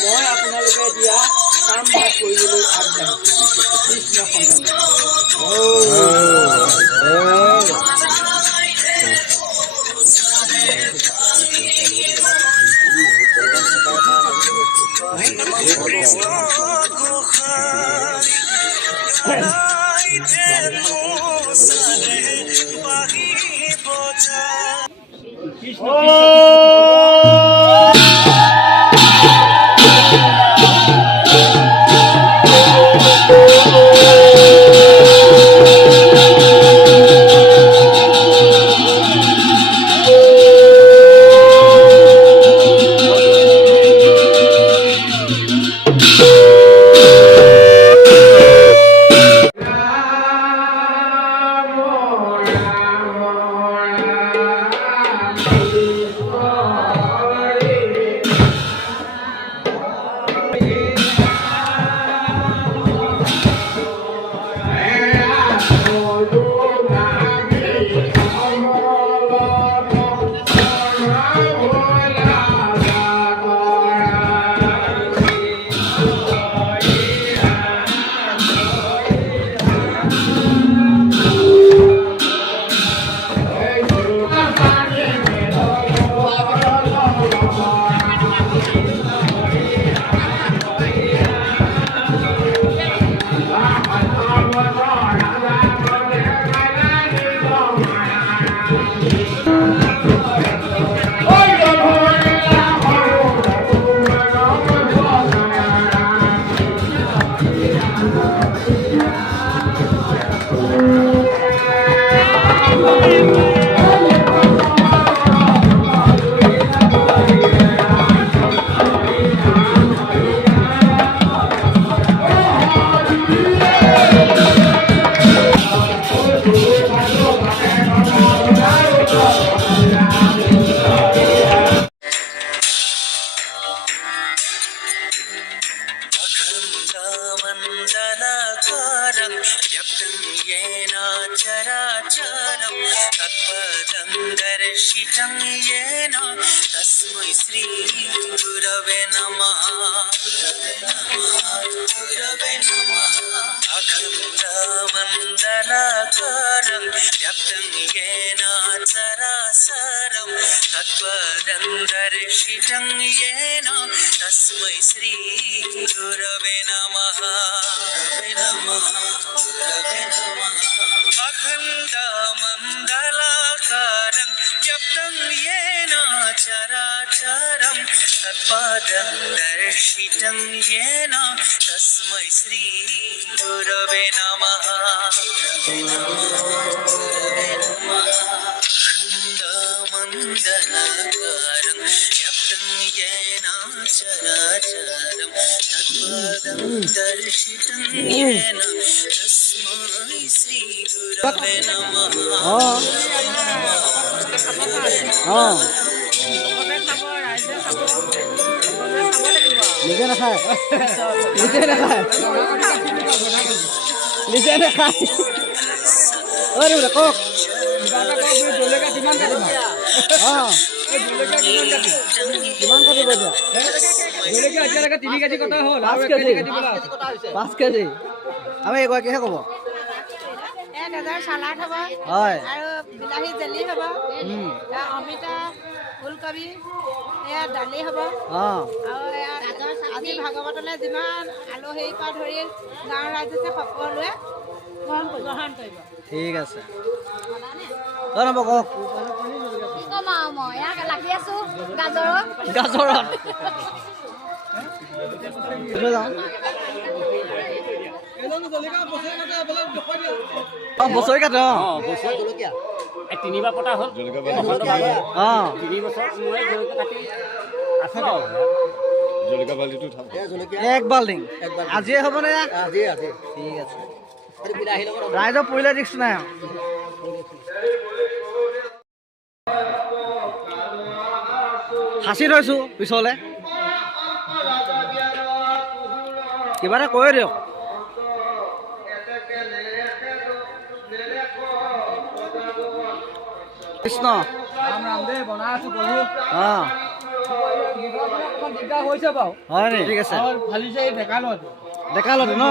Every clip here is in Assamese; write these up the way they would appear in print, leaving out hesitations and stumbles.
মই আপোনালোকে এতিয়া কাম ভাগ কৰিবলৈ আগবাঢ়িছোঁ কৃষ্ণ दर्शितं येन तस्मै श्री गुरवे नमः गुरवे नमः अखण्डमण्डलाकारं व्याप्तं येन चराचरं तत्पदं दर्शितं येन तस्मै श्री गुरवे नमः गुरवे नमः गुरवे नमः अखण्डमण्डलाकारं व्याप्तं येन चराचरं तत्पदं दर्शितं येन तस्मै श्री गुरवे नमः अखण्डमण्डलाकारं व्याप्तं येन चराचरं तत्पदं दर्शितं येन तस्मै श्री गुरवे नमः নিজে নাখায় নিজে নাখায় নিজে নাখায় বোলে কওক কিমান কাটিব এতিয়া 3 কেজি কটা হ'ল 5 কেজি আমি এগৰাকীহে ক'ব 1000 সালাড হ'ব হয় আৰু বিলাহী জেলি হ'ব অমিতা ফুলকবি এয়া দালি হ'ব আৰু আজি ভাগৱতলৈ যিমান আলহী পৰা ধৰি গাঁৱৰ ৰাইজে সকলোৱে গ্ৰহণ কৰিব ঠিক আছে নব কওক কি ক'ম আৰু মই ইয়াক লাগি আছো গাজৰত যাওঁ বছৰিকাত তিনিবাৰ পতা হ'ল অঁ 3 বছৰ মূৰে জলকীয়া কাটি আছে বাৰু জলকীয়া বালিটো থাক এক বাল্টিং আজিয়ে হ'বনে ঠিক আছে ৰাইজৰ পৰিলে ৰিক্স নাই সাঁচি থৈছোঁ পিছলে কিবা এটা কৈ দিয়ক কৃষ্ণ ৰাম ৰাম দেই বনাই আছো প্ৰভু অঁ দিগদাৰ হৈছে বাৰু হয় নি ঠিক আছে ফালিছে এই ডেকা লটো ন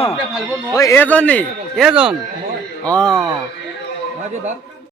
ঐ এইজন নি এইজন অঁ